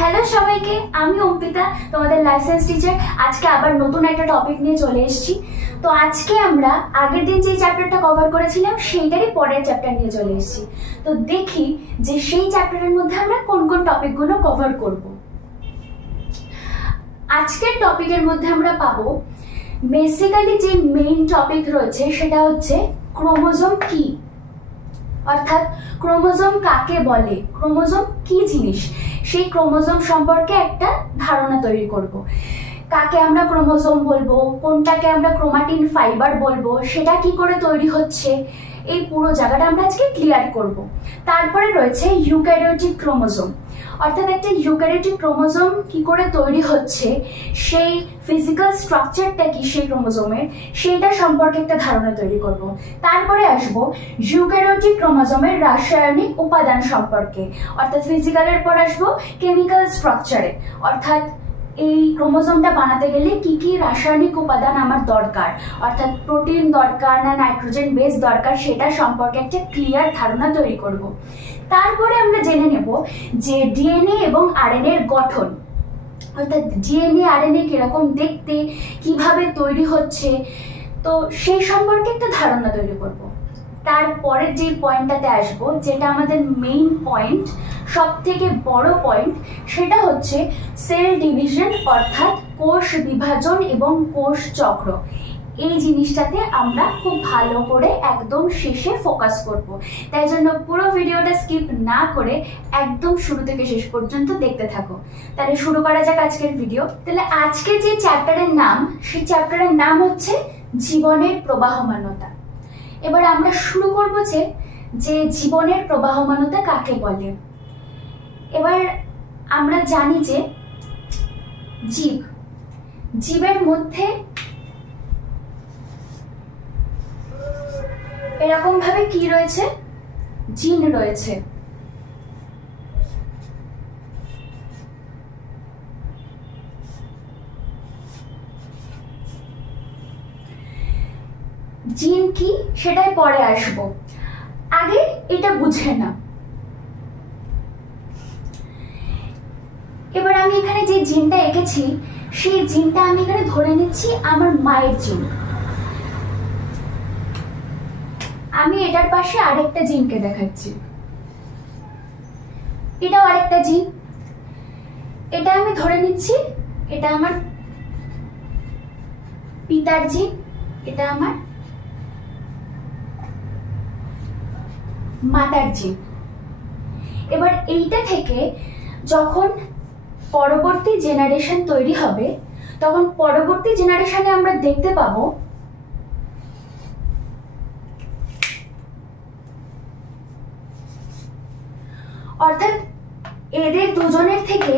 Hello সবাইকে, আমি অঙ্কিতা, তোমাদের লাইফ সায়েন্স টিচার। আজকে আবার নতুন একটা টপিক নিয়ে চলে এসেছি। তো আজকে আমরা আগের দিন যে চ্যাপ্টারটা কভার করেছিলাম সেইটারই পরের চ্যাপ্টার নিয়ে চলে এসেছি। তো দেখি যে সেই চ্যাপ্টারের মধ্যে আমরা কোন কোন টপিকগুলো কভার করব। আজকের টপিকের মধ্যে আমরা পাবো বেসিক্যালি যে মেইন টপিক রয়েছে সেটা হচ্ছে ক্রোমোজোম কি, অর্থাৎ ক্রোমোজোম কাকে বলে, ক্রোমোজোম কি জিনিস, সেই ক্রোমোজোম সম্পর্কে একটা ধারণা তৈরি করব। কাকে আমরা ক্রোমোজোম বলবো, কোনটাকে আমরা ক্রোমাটিন ফাইবার বলবো, সেটা কি করে তৈরি হচ্ছে, এই পুরো জায়গাটা আমরা আজকে ক্লিয়ার করব। তারপরে রয়েছে ইউক্যারিওটিক ক্রোমোজোম, অর্থাৎ একটা ইউক্যারিওটিক ক্রোমোজোম কি করে তৈরি হচ্ছে, সেই ফিজিক্যাল স্ট্রাকচারটা কি সেই ক্রোমোজোমের, সেটা সম্পর্কে একটা ধারণা তৈরি করব। তারপরে আসবো ইউক্যারিওটিক ক্রোমোজোমের রাসায়নিক উপাদান সম্পর্কে, অর্থাৎ ফিজিক্যালের পর আসবো কেমিক্যাল স্ট্রাকচারে, অর্থাৎ এই ক্রোমোজোমটা বানাতে গেলে কি কি রাসায়নিক উপাদান আমার দরকার, অর্থাৎ প্রোটিন দরকার না নাইট্রোজেন বেস দরকার, সেটা সম্পর্কে একটা ক্লিয়ার ধারণা তৈরি করব। তারপরে আমরা জেনে নেব যে ডিএনএ এবং আরএনএ এর গঠন, অর্থাৎ ডিএনএ আরএনএ কিরকম দেখতে, কিভাবে তৈরি হচ্ছে, তো সেই সম্পর্কে একটা ধারণা তৈরি করব। তারপরের যে পয়েন্টটাতে আসবো, যেটা আমাদের মেইন পয়েন্ট, সব থেকে বড় পয়েন্ট, সেটা হচ্ছে সেল ডিভিশন, অর্থাৎ কোষ বিভাজন এবং কোষ চক্র। এই জিনিসটাতে আমরা খুব ভালো করে একদম শেষে ফোকাস করব। তাই জন্য পুরো ভিডিওটা স্কিপ না করে একদম শুরু থেকে শেষ পর্যন্ত দেখতে থাকো। তাহলে শুরু করা যাক আজকের ভিডিও। তাহলে আজকে যে চ্যাপ্টারের নাম, সেই চ্যাপ্টারের নাম হচ্ছে জীবনের প্রবাহমানতা। এবার আমরা শুরু করব যে জীবনের প্রবাহমানতা কাকে বলে। এবার আমরা জানি যে জীবের মধ্যে এরকম ভাবে কি রয়েছে, জিন রয়েছে। জিন কি সেটাই পরে আসবো, আগে এটা বুঝে না। এবার আমি এখানে যে জিনটা এঁকেছি, সেই জিনটা আমি এখানে ধরে নিচ্ছি আমার মায়ের জিন। আমি এটার পাশে আরেকটা জিনকে দেখাচ্ছি, এটাও আরেকটা জিন। এটা আমি ধরে নিচ্ছি এটা আমার পিতার জিন, এটা আমার মাতার জিন। এবার এইটা থেকে যখন পরবর্তী জেনারেশন তৈরি হবে, তখন পরবর্তী জেনারেশনে আমরা দেখতে পাবো অর্থাৎ এদের দুজনের থেকে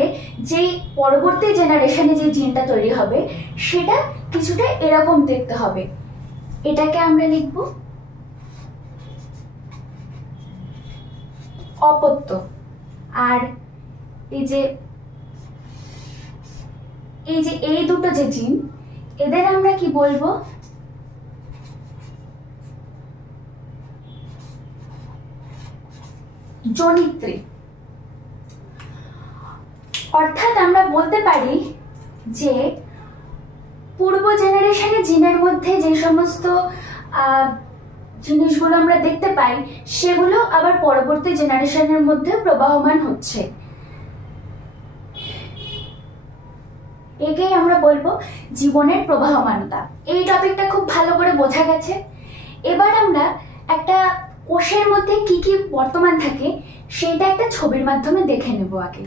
যে পরবর্তী জেনারেশনে যে জিনটা তৈরি হবে সেটা কিছুটা এরকম দেখতে হবে। এটাকে আমরা লিখব অপত্য, আর এই দুটো যে জিন, এদের আমরা কি বলবো, জনিত্রী। অর্থাৎ আমরা বলতে পারি যে পূর্ব জেনারেশনে জিনের মধ্যে যে সমস্ত জিনিসগুলো আমরা দেখতে পাই, সেগুলো আবার পরবর্তী জেনারেশনের মধ্যে প্রবাহমান হচ্ছে। একেই আমরা বলবো জীবনের প্রবাহমানতা। এই টপিকটা খুব ভালো করে বোঝা গেছে। এবার আমরা একটা কোষের মধ্যে কি কি বর্তমান থাকে সেটা একটা ছবির মাধ্যমে দেখে নেব। আগে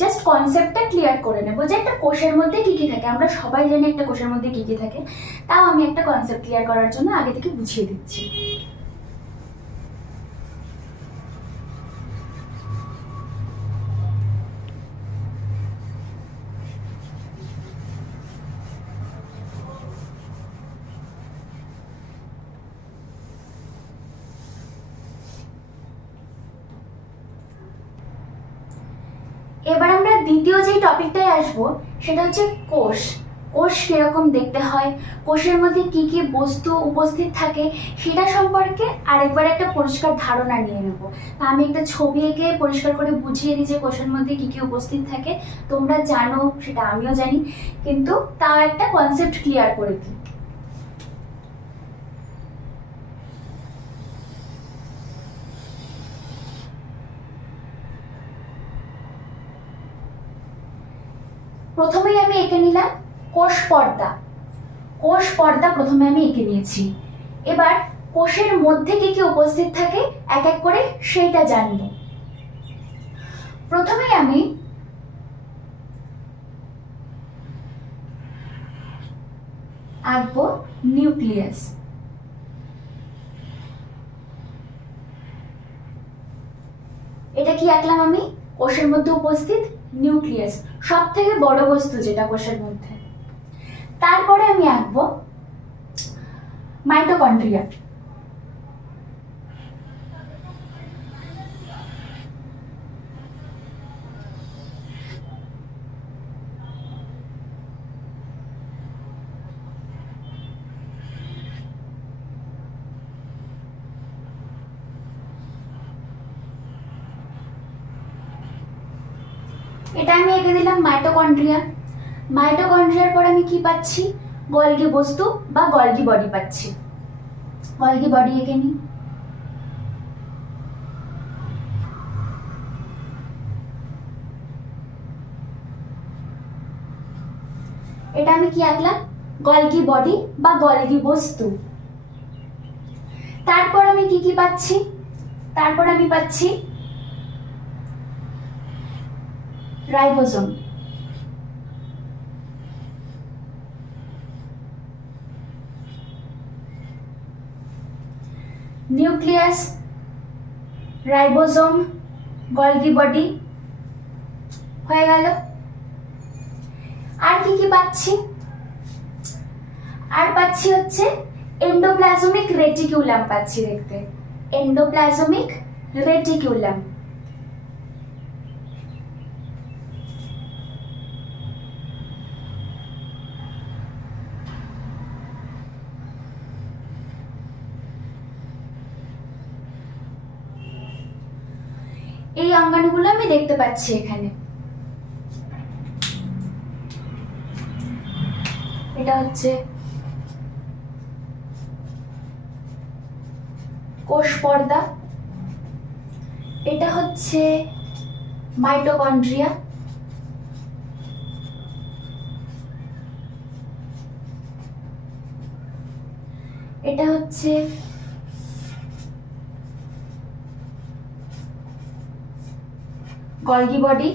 জাস্ট কনসেপ্টটা ক্লিয়ার করে নেব যে একটা কোষের মধ্যে কি কি থাকে। আমরা সবাই জানি একটা কোষের মধ্যে কি কি থাকে, তাও আমি একটা কনসেপ্ট ক্লিয়ার করার জন্য আগে থেকে বুঝিয়ে দিচ্ছি। এবার আমরা দ্বিতীয় যে টপিকটায় আসবো, সেটা হচ্ছে কোষ। কোষ কিরকম দেখতে হয়, কোষের মধ্যে কি কি বস্তু উপস্থিত থাকে সেটা সম্পর্কে আরেকবার একটা পরিষ্কার ধারণা নিয়ে নেব। আমি একটা ছবি এঁকে পরিষ্কার করে বুঝিয়ে দিই যে কোষের মধ্যে কি কি উপস্থিত থাকে। তোমরা জানো, সেটা আমিও জানি, কিন্তু তাও একটা কনসেপ্ট ক্লিয়ার করে দিই। প্রথমেই আমি এঁকে নিলাম কোষ পর্দা। কোষ পর্দা প্রথমে আমি এঁকে নিয়েছি। এবার কোষের মধ্যে কি কি উপস্থিত থাকে এক এক করে সেইটা জানব। প্রথমেই আমি আঁকবো নিউক্লিয়াস। এটা কি আঁকলাম আমি? কোষের মধ্যে উপস্থিত নিউক্লিয়াস, সব থেকে বড় বস্তু যেটা কোষের মধ্যে। তারপরে আমি আঁকবো মাইটোকন্ড্রিয়া। এটা আমি এঁকে দিলাম মাইটোকন্ড্রিয়া। মাইটোকন্ড্রিয়ার পর আমি কি পাচ্ছি? গলগি বস্তু বা গলগি বডি পাচ্ছি। গলগি বডি এঁকে নিই। এটা আমি কি আঁকলাম? গলগি বডি বা গলগি বস্তু। তারপর আমি কি কি পাচ্ছি? তারপর আমি পাচ্ছি ribosome. Nucleus, ribosome, Golgi body হয়ে গেল। আর কি কি পাচ্ছি? আর পাচ্ছি হচ্ছে এন্ডোপ্লাজমিক রেটিকুলাম পাচ্ছি দেখতে। Endoplasmic reticulum. এই অঙ্গাণুগুলো আমি দেখতে পাচ্ছি এখানে। এটা হচ্ছে কোষ পর্দা, এটা হচ্ছে মাইটোকন্ড্রিয়া, এটা হচ্ছে গলগি বডি।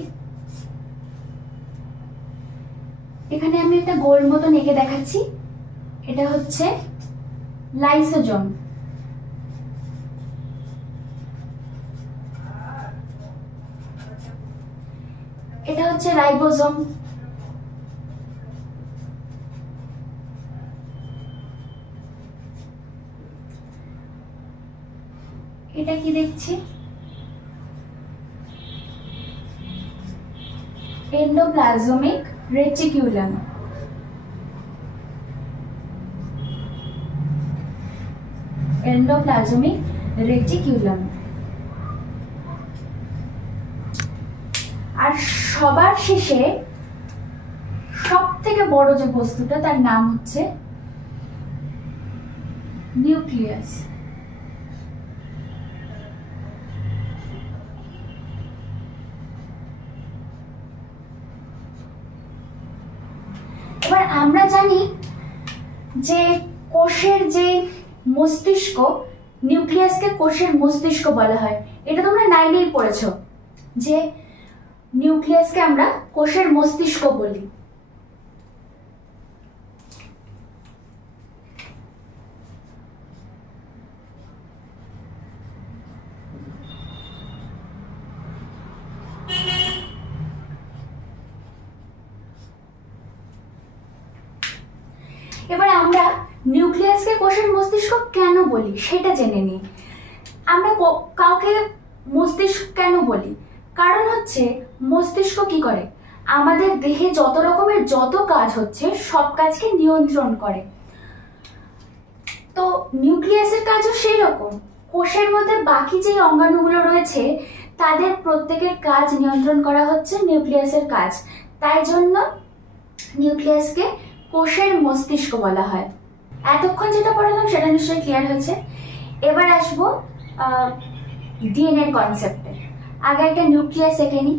এখানে আমি একটা গোল মতন এঁকে দেখাচ্ছি, এটা হচ্ছে লাইসোজোম। এটা হচ্ছে রাইবোজোম। এটা কি দেখছি? Endoplasmic reticulum. Endoplasmic reticulum. আর সবার শেষে সব থেকে বড় যে বস্তুটা তার নাম হচ্ছে নিউক্লিয়াস। এবার আমরা জানি যে কোষের যে মস্তিষ্ক, নিউক্লিয়াসকে কোষের মস্তিষ্ক বলা হয়। এটা তোমরা 9-এই পড়েছো যে নিউক্লিয়াসকে আমরা কোষের মস্তিষ্ক বলি। এবার আমরা নিউক্লিয়াসকে কোষের মস্তিষ্ক কেন বলি সেটা জেনে নিই। আমরা কাউকে মস্তিষ্ক কেন বলি? কারণ হচ্ছে মস্তিষ্ক কি করে? আমাদের দেহে যত রকমের যত কাজ হচ্ছে সব কাজকে নিয়ন্ত্রণ করে। তো নিউক্লিয়াসের কাজও সেই রকম। কোষের মধ্যে বাকি যে অঙ্গাণুগুলো রয়েছে তাদের প্রত্যেকের কাজ নিয়ন্ত্রণ করা হচ্ছে নিউক্লিয়াসের কাজ। তাই জন্য নিউক্লিয়াসকে কোষের মস্তিষ্ক বলা হয়। এতক্ষণ যেটা পড়ালাম সেটা নিশ্চয়ই ক্লিয়ার হয়েছে। এবার আসবো ডিএনএ এর কনসেপ্টে। আগে একটা নিউক্লিয়াস এঁকে নিই।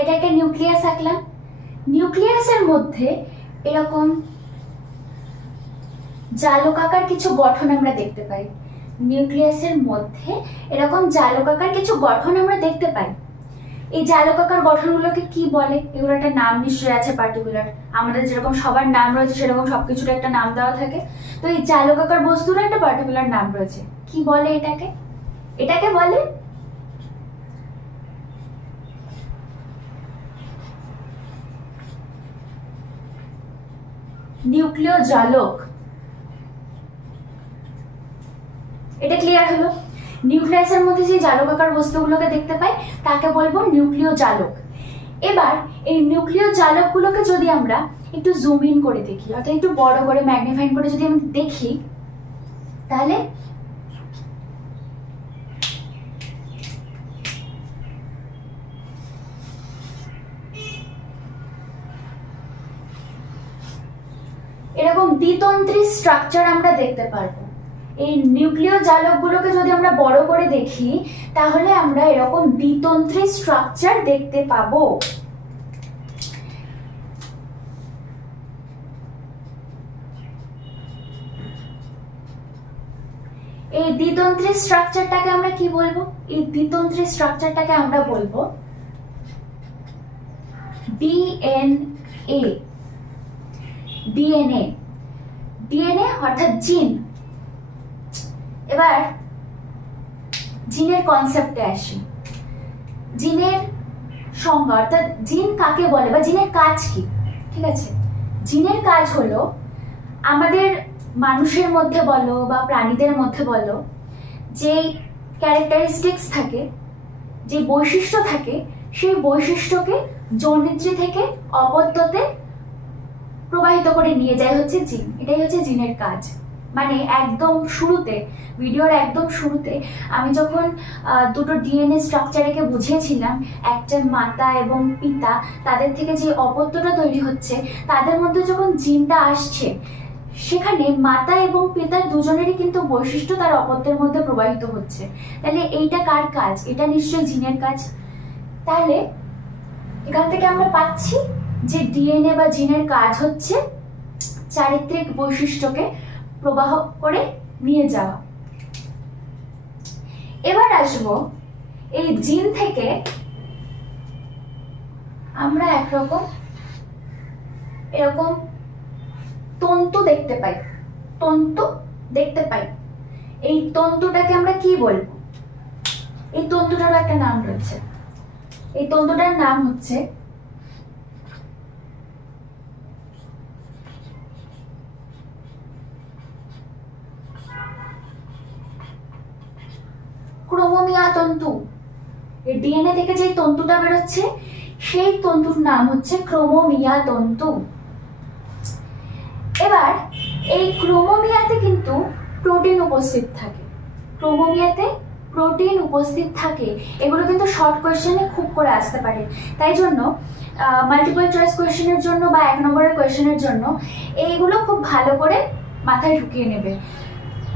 এটা একটা নিউক্লিয়াস আঁকলাম। নিউক্লিয়াসের মধ্যে এরকম জালকাকার কিছু গঠন আমরা দেখতে পাই। নিউক্লিয়াসের মধ্যে এরকম জালকাকার কিছু গঠন আমরা দেখতে পাই। এই জালকাকার গঠনগুলোকে কি বলে? এগুলো একটা নাম নিশ্চয়ই আছে পার্টিকুলার। আমাদের যেরকম সবার নাম রয়েছে সেরকম সবকিছুর একটা নাম দেওয়া থাকে। তো এই জালকাকার বস্তুর একটা পার্টিকুলার নাম রয়েছে। কি বলে এটাকে? এটাকে বলে নিউক্লিয় জালক। এটা ক্লিয়ার হলো? নিউক্লিয়াসের মধ্যে যে জালকাকার বস্তুগুলোকে দেখতে পাই তাকে বলবো নিউক্লিয় জালক। এবার এই নিউক্লিয় জালকগুলোকে যদি আমরা একটু জুম ইন করে দেখি, অর্থাৎ একটু বড় করে ম্যাগনিফাই করে যদি আমি দেখি, তাহলে এরকম দ্বিতন্ত্রী স্ট্রাকচার আমরা দেখতে পারবো। এই নিউক্লিয় জালকগুলোকে যদি আমরা বড় করে দেখি তাহলে আমরা এরকম দ্বিতন্ত্রী স্ট্রাকচার দেখতে পাবো। এই দ্বিতন্ত্রী স্ট্রাকচারটাকে আমরা কি বলবো? এই দ্বিতন্ত্রী স্ট্রাকচারটাকে আমরা বলবো ডিএনএ। ডিএনএ ডিএনএ অর্থাৎ জিন। এবার জিনের কনসেপ্টে আসি। জিনের সংজ্ঞা অর্থাৎ জিন কাকে বলে বা জিনের কাজ কি? ঠিক আছে, জিনের কাজ হলো আমাদের মানুষের মধ্যে বলো বা প্রাণীদের মধ্যে বলো যে ক্যারেক্টারিস্টিক্স থাকে, যে বৈশিষ্ট্য থাকে, সেই বৈশিষ্ট্যকে জননেত্রী থেকে অপত্যতে প্রবাহিত করে নিয়ে যায় হচ্ছে জিন। এটাই হচ্ছে জিনের কাজ। মানে একদম শুরুতে, ভিডিওর একদম শুরুতে আমি যখন দুটো ডিএনএ স্ট্রাকচারকে বুঝিয়েছিলাম, একটা মাতা এবং পিতা, তাদের থেকে যে অপত্যটা তৈরি হচ্ছে, তাদের মধ্যে যখন জিনটা আসছে সেখানে মাতা এবং পিতার দুজনেরই কিন্তু বৈশিষ্ট্য তার অপত্যের মধ্যে প্রবাহিত হচ্ছে। তাহলে এইটা কার কাজ? এটা নিশ্চয়ই জিনের কাজ। তাহলে এখান থেকে আমরা পাচ্ছি যে ডিএনএ বা জিনের কাজ হচ্ছে চারিত্রিক বৈশিষ্ট্যকে প্রবাহ করে নিয়ে যাওয়া। এবার আসবো এই জিন থেকে আমরা একরকম এরকম তন্তু দেখতে পাই। তন্তু দেখতে পাই। এই তন্তুটাকে আমরা কি বলবো? এই তন্তুটারও একটা নাম রয়েছে। এই তন্তুটার নাম হচ্ছে ক্রোমোমিয়া তন্তু। এই ডিএনএ থেকে যে তন্তুটা বেরোচ্ছে সেই তন্তুর নাম হচ্ছে ক্রোমোমিয়া তন্তু। এবার এই ক্রোমোমিয়াতে কিন্তু প্রোটিন উপস্থিত থাকে। ক্রোমোমিয়াতে প্রোটিন উপস্থিত থাকে। এগুলো কিন্তু শর্ট কোয়েশ্চেনে খুব করে আসতে পারে। তাই জন্য মাল্টিপল চয়েস কোয়েশ্চেনের জন্য বা 1 নম্বরের কোয়েশ্চেনের জন্য এইগুলো খুব ভালো করে মাথায় ঢুকিয়ে নেবে।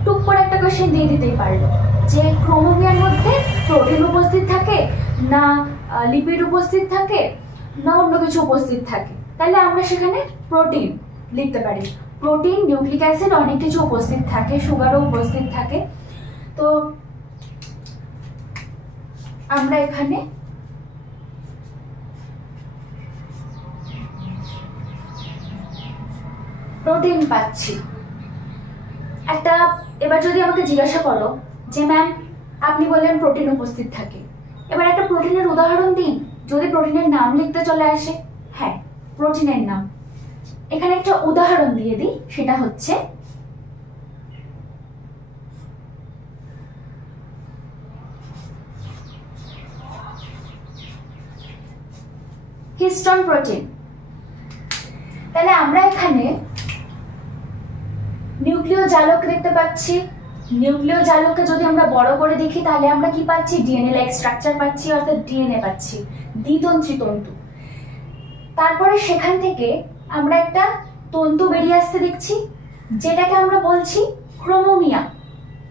টুক করে একটা কোয়েশ্চেন দিয়ে দিতেই পারলো যে ক্রোমোমিয়ার মধ্যে প্রোটিন উপস্থিত থাকে না লিপিড উপস্থিত থাকে না অন্য কিছু উপস্থিত থাকে, তাহলে আমরা সেখানে প্রোটিন লিখতে পারি। প্রোটিন, নিউক্লিক অ্যাসিড, অনেক কিছু উপস্থিত থাকে, সুগারও উপস্থিত থাকে। তো আমরা এখানে প্রোটিন পাচ্ছি একটা। এবার যদি আমাকে জিজ্ঞাসা করো যে ম্যাম আপনি বললেন প্রোটিন উপস্থিত থাকে, এবার একটা প্রোটিনের উদাহরণ দিন। যদি প্রোটিনের নাম লিখতে চলে আসে, হ্যাঁ প্রোটিনের নাম, এখানে একটা উদাহরণ দিয়ে দিই। সেটা হচ্ছে হিস্টোন প্রোটিন। তাহলে আমরা এখানে নিউক্লিয় জালক দেখতে পাচ্ছি। নিউক্লিয় জালককে যদি আমরা বড় করে দেখি তাহলে আমরা কি পাচ্ছি, ডিএনএ লাইক স্ট্রাকচার পাচ্ছি, অর্থাৎ ডিএনএ পাচ্ছি, দ্বিতন্ত্রী তন্তু। তারপরে সেখান থেকে আমরা একটা তন্তু বেরিয়ে আসতে দেখছি, যেটাকে আমরা বলছি ক্রোমোমিয়া।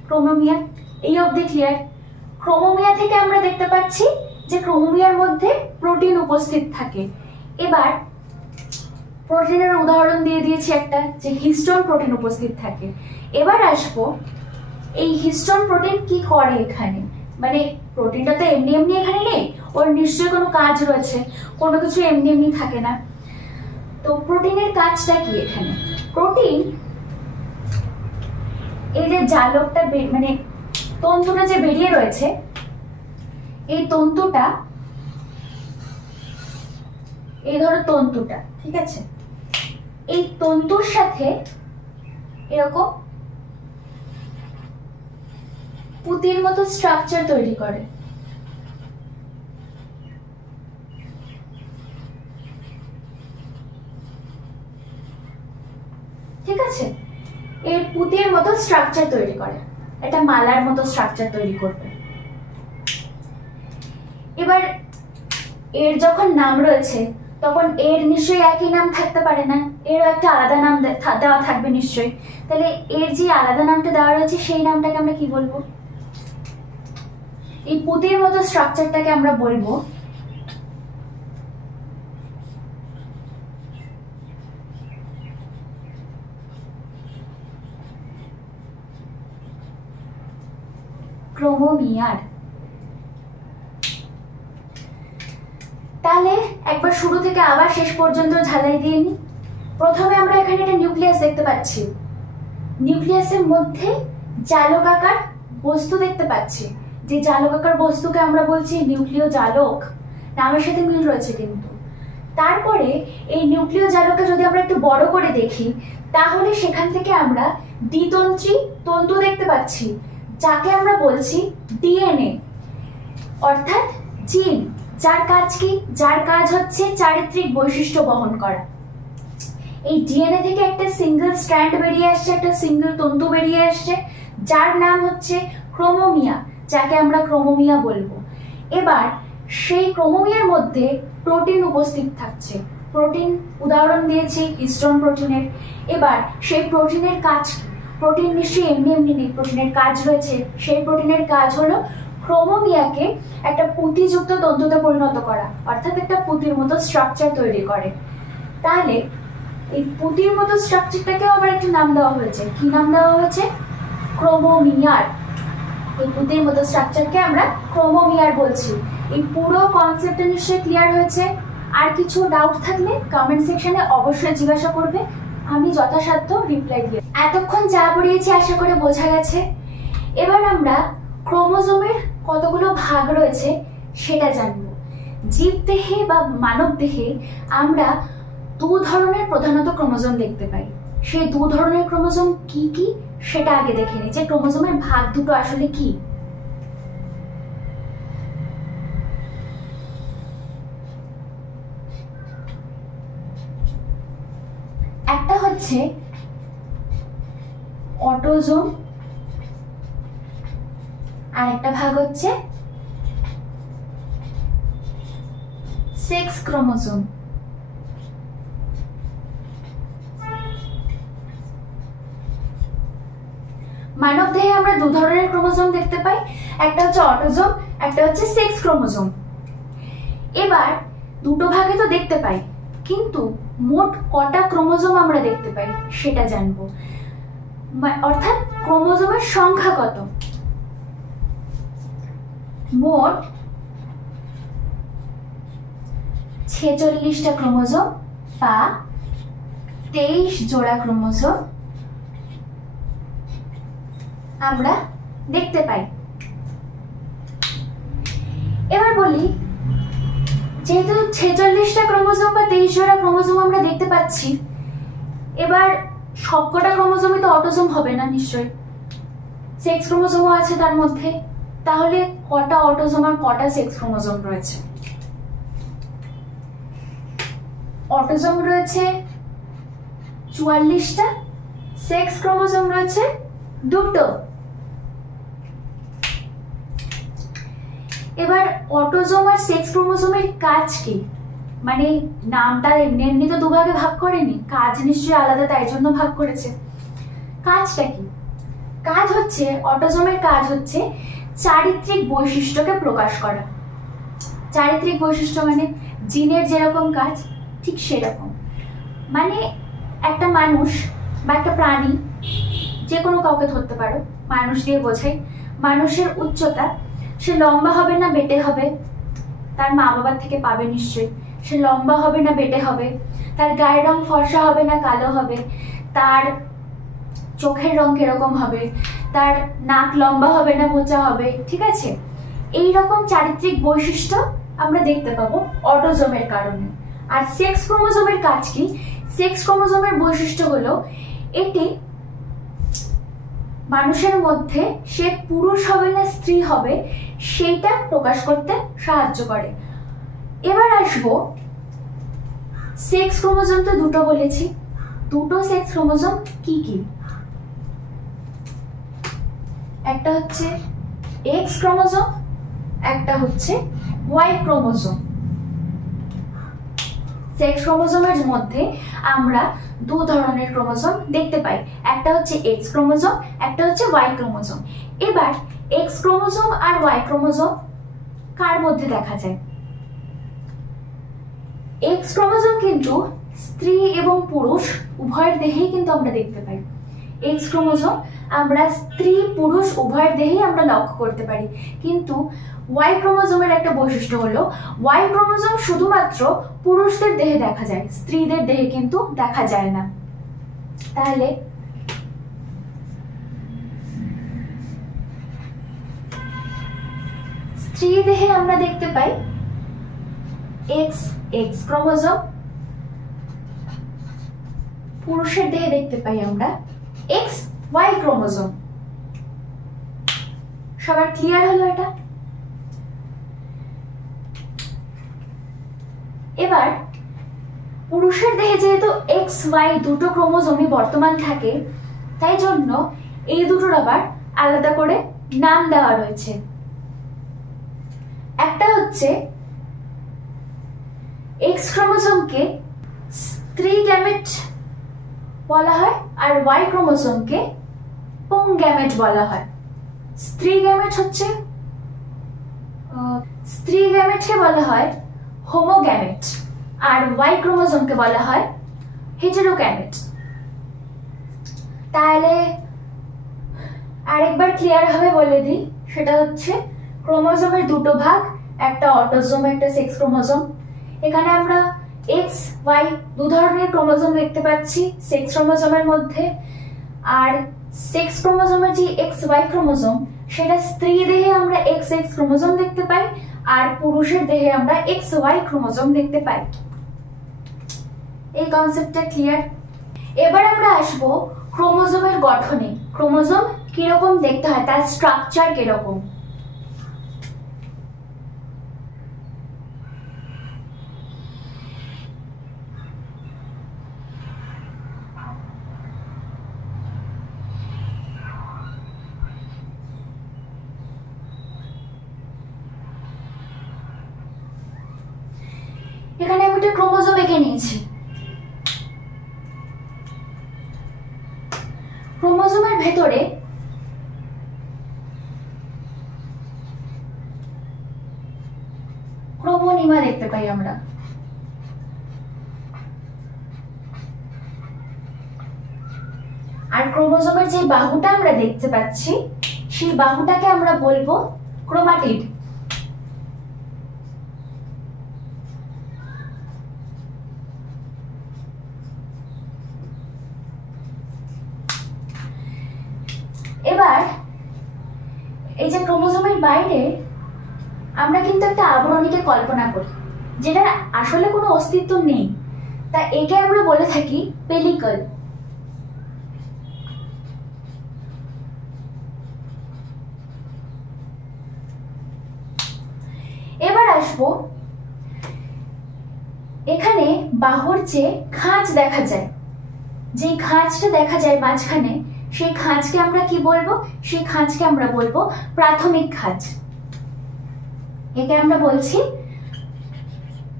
ক্রোমোমিয়া এই অবধি ক্লিয়ার? ক্রোমোমিয়া থেকে আমরা দেখতে পাচ্ছি যে ক্রোমোমিয়ার মধ্যে প্রোটিন উপস্থিত থাকে। এবার প্রোটিনের উদাহরণ দিয়ে দিয়েছি একটা, যে হিস্টোন প্রোটিন উপস্থিত থাকে। এবার আসবো এই হিস্টোন প্রোটিন কি করে এখানে, মানে প্রোটিনটা তো এমনি এমনি এখানে নেই, ওর নিশ্চয়ই কোনো কাজ রয়েছে, কোনো কিছু এমনি এমনি থাকে না। তো প্রোটিনের কাজটা কি এখানে? প্রোটিন এই যে জালকটা মানে তন্তুটা যে বেরিয়ে রয়েছে, এই তন্তুটা, এই ধরো তন্তুটা, ঠিক আছে, এই তন্তুর সাথে এরকম পুতির মতো স্ট্রাকচার তৈরি করে। ঠিক আছে, এই পুতির মতো স্ট্রাকচার তৈরি করে, এটা মালার মতো স্ট্রাকচার তৈরি করবে। এবার এর যখন নাম রয়েছে তখন এর নিশ্চয়ই একই নাম থাকতে পারে না, এরও একটা আলাদা নাম দেওয়া থাকবে নিশ্চয়ই। তাহলে এর যে আলাদা নামটা দেওয়া রয়েছে সেই নামটাকে আমরা কি বলবো? এই পুতির মতো স্ট্রাকচারটাকে আমরা বলবো ক্রোমোমিয়ার। তাহলে একবার শুরু থেকে আবার শেষ পর্যন্ত ঝালাই দিয়ে নি। প্রথমে আমরা এখানে একটা নিউক্লিয়াস দেখতে পাচ্ছি, নিউক্লিয়াসের মধ্যে জালকাকার বস্তু দেখতে পাচ্ছি, যে জালকাকার বস্তুকে আমরা বলছি নিউক্লিয় জালক, নামের সাথে মিল রয়েছে কিন্তু। তারপরে এই নিউক্লিয় জালককে যদি আমরা একটু বড় করে দেখি তাহলে সেখান থেকে আমরা দ্বিতন্ত্রী তন্তু দেখতে পাচ্ছি, যাকে আমরা বলছি ডিএনএ, অর্থাৎ জিন, যার কাজ কি? যার কাজ হচ্ছে চারিত্রিক বৈশিষ্ট্য বহন করা। এই ডিএনএ থেকে একটা সিঙ্গেল স্ট্র্যান্ড বেরিয়ে আসছে, একটা সিঙ্গেল তন্তু বেরিয়ে আসছে, যার নাম হচ্ছে ক্রোমোমিয়া, যাকে আমরা ক্রোমোমিয়া বলবো। এবার সেই ক্রোমোমিয়ার মধ্যে প্রোটিন উপস্থিত থাকছে। প্রোটিন উদাহরণ দিয়েছি হিস্টোন প্রোটিনের। এবার সেই প্রোটিনের কাজ, প্রোটিন নিশ্চয়ই এমনি এমনি নেই, প্রোটিনের কাজ রয়েছে। সেই প্রোটিনের কাজ হলো ক্রোমোমিয়াকে একটা পুঁতিযুক্ত তন্তুতে পরিণত করা, অর্থাৎ একটা পুঁতির মতো স্ট্রাকচার তৈরি করে। তাহলে এই পুঁতির মতো স্ট্রাকচারটাকেও আবার একটা নাম দেওয়া হয়েছে। কি নাম দেওয়া হয়েছে? ক্রোমোমিয়ার। এই পুঁতির মতো স্ট্রাকচারকে আমরা ক্রোমোমিয়ার বলছি। এই পুরো কনসেপ্টটা নিশ্চয়ই ক্লিয়ার হয়েছে? আর কিছু ডাউট থাকলে কমেন্ট সেকশনে অবশ্যই জিজ্ঞাসা করবে, আমি যথাসাধ্য রিপ্লাই দিয়ে। এতক্ষণ যা পড়িয়েছি আশা করে বোঝা গেছে। এবার আমরা ক্রোমোজোমের কতগুলো ভাগ রয়েছে সেটা জানবো। জীব দেহে বা মানব দেহে আমরা দু ধরনের প্রধানত ক্রোমোজোম দেখতে পাই। সেই দু ধরনের ক্রোমোজোম কি কি সেটা আগে দেখে নিই, যে ক্রোমোজোমের ভাগ দুটো আসলে কি। একটা হচ্ছে অটোজোম, আর একটা ভাগ হচ্ছে সেক্স ক্রোমোজোম। মানব দেহে আমরা দু ধরনের ক্রোমোজোম দেখতে পাই, একটা হচ্ছে অটোজোম, একটা হচ্ছে সেক্স ক্রোমোজোম। এবার দুটো ভাগে তো দেখতে পাই, কিন্তু মোট কটা ক্রোমোজোম আমরা দেখতে পাই সেটা জানবো, অর্থাৎ ক্রোমোজোমের সংখ্যা কত। মোট 46টা ক্রোমোজোম বা 23 জোড়া ক্রোমোজোম আমরা দেখতে পাই। এবার বলি, যেহেতু 46টা ক্রোমোজোম বা 23 জোড়া ক্রোমোজোম আমরা দেখতে পাচ্ছি, এবার সবকটা ক্রোমোজোমই তো অটোজোম হবে না নিশ্চয়ই, সেক্স ক্রোমোজোমও আছে তার মধ্যে। তাহলে কটা অটোজোম আর কটা সেক্স ক্রোমোজোম রয়েছে? অটোজোম রয়েছে 44টা, সেক্স ক্রোমোজোম রয়েছে 2টো। এবার অটোজোম আর সেক্স ক্রোমোজোমের কাজ কি? মানে নামটা এমনি এমনি তো দুভাগে ভাগ করেনি, কাজ নিশ্চয়ই আলাদা, তাই জন্য ভাগ করেছে। কাজটা কি? কাজ হচ্ছে, অটোজোমের কাজ হচ্ছে চারিত্রিক বৈশিষ্ট্যকে প্রকাশ করা। চারিত্রিক বৈশিষ্ট্য মানে জিনের যেরকম কাজ ঠিক সেরকম। মানে একটা মানুষ বা একটা প্রাণী, যে কোনো কাউকে ধরতে পারো, মানুষ দিয়ে বোঝাই, মানুষের উচ্চতা, সে লম্বা হবে না বেটে হবে, তার মা বাবার থেকে পাবে নিশ্চয়ই। সে লম্বা হবে না বেটে হবে, তার গায়ের রং ফর্সা হবে না কালো হবে, তার চোখের রং কিরকম হবে, তার নাক লম্বা হবে না মোচা হবে, ঠিক আছে? এই রকম চারিত্রিক বৈশিষ্ট্য আমরা দেখতে পাবো অটোজোমের কারণে। আর সেক্স ক্রোমোজোমের কাজ কি? সেক্স ক্রোমোজোমের বৈশিষ্ট্য হলো এটি মানুষের মধ্যে সে পুরুষ হবে না স্ত্রী হবে সেইটা প্রকাশ করতে সাহায্য করে। এবার আসবো, সেক্স ক্রোমোজোম তো 2টো বলেছি, 2টো সেক্স ক্রোমোজোম কি কি? একটা হচ্ছে এক্স ক্রোমোজোম, একটা হচ্ছে ওয়াই ক্রোমোজোম। সেক্স ক্রোমোজোমের মধ্যে আমরা 2 ধরনের ক্রোমোজোম দেখতে পাই, একটা হচ্ছে এক্স ক্রোমোজোম, একটা হচ্ছে ওয়াই ক্রোমোজোম। এবার এক্স ক্রোমোজোম আর ওয়াই ক্রোমোজোম কার মধ্যে দেখা যায়? এক্স ক্রোমোজোম কিন্তু স্ত্রী এবং পুরুষ উভয়ের দেহেই কিন্তু আমরা দেখতে পাই। এক্স ক্রোমোজোম আমরা স্ত্রী পুরুষ উভয়ের দেহেই আমরা লক্ষ্য করতে পারি, কিন্তু ওয়াই ক্রোমোজোমের একটা বৈশিষ্ট্য হলো ওয়াই ক্রোমোজোম শুধুমাত্র পুরুষদের দেহে দেখা যায়, স্ত্রীদের দেহে কিন্তু দেখা যায় না। তাহলে স্ত্রী দেহে আমরা দেখতে পাই এক্স এক্স ক্রোমোজোম, পুরুষের দেহে দেখতে পাই আমরা এক্স ওয়াই ক্রোমোজোম। সবার ক্লিয়ার হলো এটা? এবার পুরুষের দেহে যেহেতু এক্স ওয়াই 2টো ক্রোমোজোমই বর্তমান থাকে, তাই জন্য এই দুটোর আবার আলাদা করে নাম দেওয়া রয়েছে। একটা হচ্ছে এক্স ক্রোমোজোমকে স্ত্রী গ্যামেট বলা হয়, আর ওয়াই ক্রোমোজোমকে পুং গ্যামেট বলা হয়। স্ত্রী গ্যামেটকে বলা হয় হোমোগ্যামেট, আর ওয়াই ক্রোমোজোমকে বলা হয় হেটেরোগ্যামেট। তাহলে আরেকবার ক্লিয়ার ভাবে বলে দিই, সেটা হচ্ছে ক্রোমোজোমের 2টো ভাগ, একটা অটোজোম, একটা সেক্স ক্রোমোজোম। এখানে আমরা এক্স ওয়াই 2 ধরনের ক্রোমোজোম দেখতে পাচ্ছি সেক্স ক্রোমোজোমের মধ্যে। আর সেক্স ক্রোমোজোমের যে এক্স ওয়াই ক্রোমোজোম, সেটা স্ত্রী দেহে আমরা এক্স এক্স ক্রোমোজোম দেখতে পাই, আর পুরুষের দেহে আমরা এক্স ওয়াই ক্রোমোজোম দেখতে পাই। এই কনসেপ্টটা ক্লিয়ার? এবার আমরা আসবো ক্রোমোজোমের গঠনে। ক্রোমোজোম কিরকম দেখতে হয়, তার স্ট্রাকচার কিরকম। এখানে আমি একটা ক্রোমোজোম এঁকে নিয়েছি। ক্রোমোজোমের ভেতরে ক্রোমোনিমা দেখতে পাই আমরা। আর ক্রোমোজোমের যে বাহুটা আমরা দেখতে পাচ্ছি, সেই বাহুটাকে আমরা বলবো ক্রোমাটিড। এবার এই যে ক্রোমোজোমের বাইরে আমরা কিন্তু একটা আবরণীকে কল্পনা করি, যেটা আসলে কোনো অস্তিত্ব নেই, তা একে আমরা বলে থাকি পেলিকল। এবার আসবো এখানে বাহুর যে খাঁজ দেখা যায়, যে খাঁজটা দেখা যায় মাঝখানে, সেই খাঁজকে আমরা কি বলবো? সেই খাঁজকে আমরা বলবো প্রাথমিক খাঁজ। একে আমরা বলছি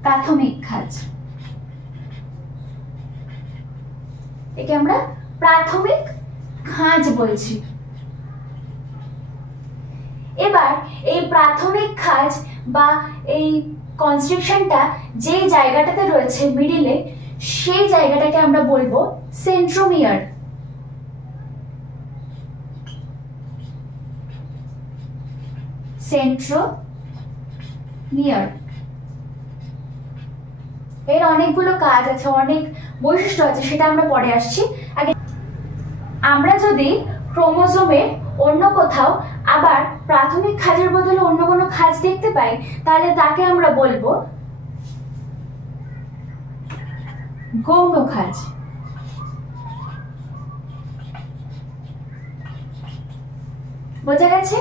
প্রাথমিক খাঁজ। একে আমরা প্রাথমিক খাঁজ বলছি। এবার এই প্রাথমিক খাঁজ বা এই কনস্ট্রিকশনটা যে জায়গাটাতে রয়েছে মিডিলে, সেই জায়গাটাকে আমরা বলবো সেন্ট্রোমিয়ার। সেন্ট্রোমিয়ার এর অনেকগুলো কাজ আছে, অনেক বৈশিষ্ট্য আছে, সেটা আমরা পরে আসছি। আগে আমরা যদি ক্রোমোজোমের অন্য কোথাও আবার প্রাথমিক খাঁজের বদলে অন্য কোনো খাঁজ দেখতে পাই, তাহলে তাকে আমরা বলবো গৌণ খাঁজ। বোঝা গেছে?